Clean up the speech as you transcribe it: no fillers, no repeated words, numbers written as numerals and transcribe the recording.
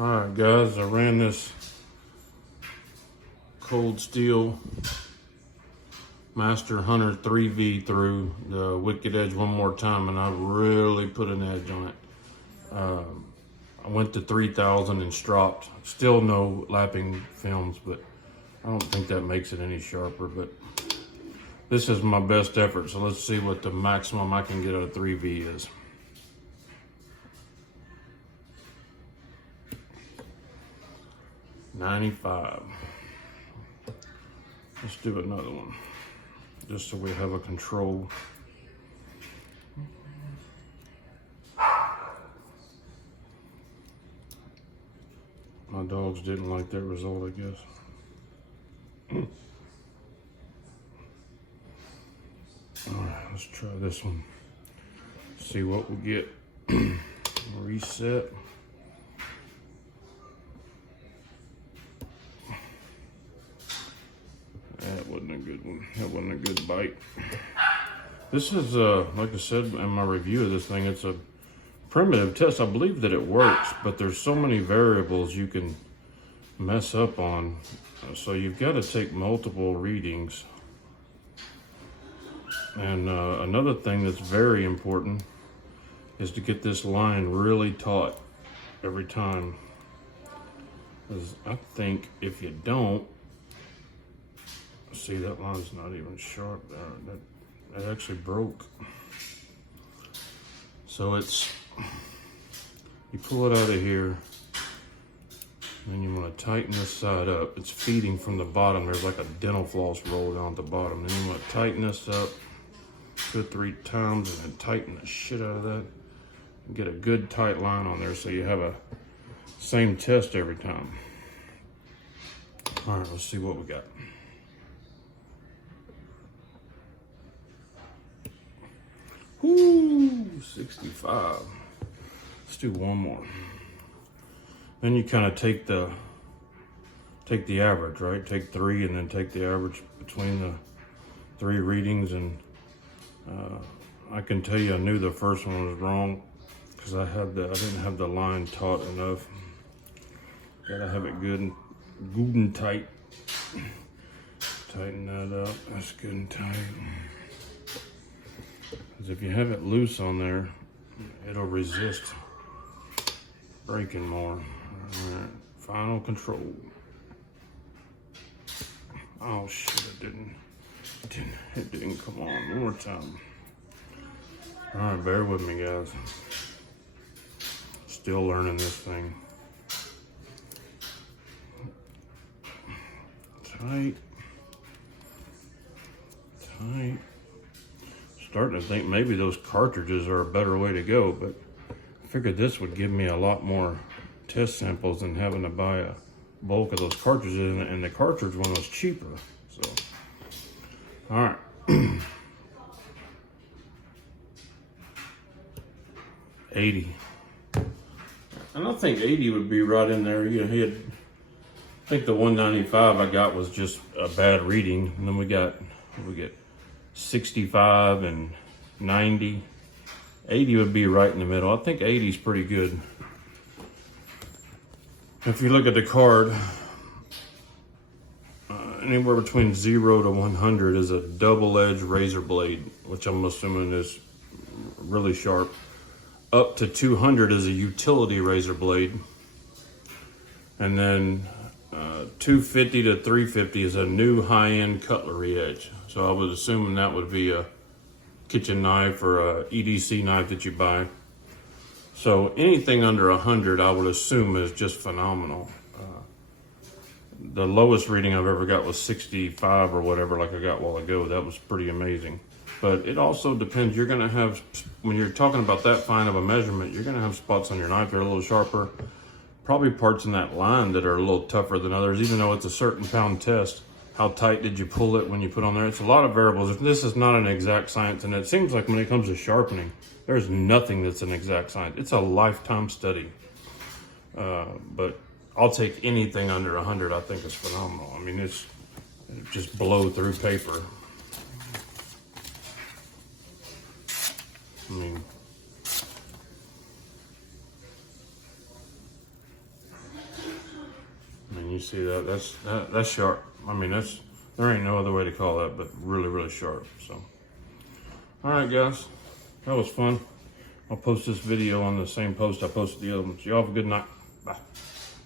Alright guys, I ran this cold steel Master Hunter 3V through the wicked edge one more time, and I really put an edge on it. I went to 3,000 and stropped. Still no lapping films, but I don't think that makes it any sharper, but this is my best effort, so let's see what the maximum I can get out of 3V is. $95. Let's do another one, just so we have a control. My dogs didn't like that result, I guess. All right, let's try this one. See what we get. Reset. That wasn't a good one. That wasn't a good bite. This is, like I said in my review of this thing, it's a primitive test. I believe that it works, but there's so many variables you can mess up on. So you've got to take multiple readings. And another thing that's very important is to get this line really taut every time. Because I think if you don't, see, that line's not even sharp there. That actually broke. So it's, you pull it out of here, and you want to tighten this side up. It's feeding from the bottom. There's like a dental floss roll down at the bottom. Then you want to tighten this up 2 or 3 times, and then tighten the shit out of that. And get a good tight line on there so you have a same test every time. All right, let's see what we got. Whoo, 65. Let's do one more. Then you kind of take the average, right? Take 3 and then take the average between the 3 readings. And I can tell you I knew the first one was wrong because I didn't have the line taut enough. Gotta have it good and tight. Tighten that up. That's good and tight. Because if you have it loose on there, it'll resist breaking more. All right, final control. Oh shit, it didn't come on. One more time. All right, bear with me, guys. Still learning this thing. Tight. Tight. Starting to think maybe those cartridges are a better way to go, but I figured this would give me a lot more test samples than having to buy a bulk of those cartridges, and the cartridge one was cheaper. So, all right. 80. And I think 80 would be right in there. I think the 195 I got was just a bad reading, and then we get 65 and 90. 80 would be right in the middle. I think 80 is pretty good. If you look at the card, anywhere between 0 to 100 is a double-edged razor blade, which I'm assuming is really sharp. Up to 200 is a utility razor blade. And then 250 to 350 is a new high-end cutlery edge. So I was assuming that would be a kitchen knife or a EDC knife that you buy. So anything under 100, I would assume, is just phenomenal. The lowest reading I've ever got was 65 or whatever, like I got a while ago. That was pretty amazing. But it also depends. You're gonna have, when you're talking about that fine of a measurement, you're gonna have spots on your knife that are a little sharper. Probably parts in that line that are a little tougher than others, even though it's a certain pound test. How tight did you pull it when you put on there? It's a lot of variables. This is not an exact science, and it seems like when it comes to sharpening, there's nothing that's an exact science. It's a lifetime study. But I'll take anything under 100. I think is phenomenal. I mean, it just blow through paper. I mean, see that. That's sharp. I mean, there ain't no other way to call that, but really, really sharp. So, all right, guys, that was fun. I'll post this video on the same post I posted the other ones. Y'all have a good night. Bye.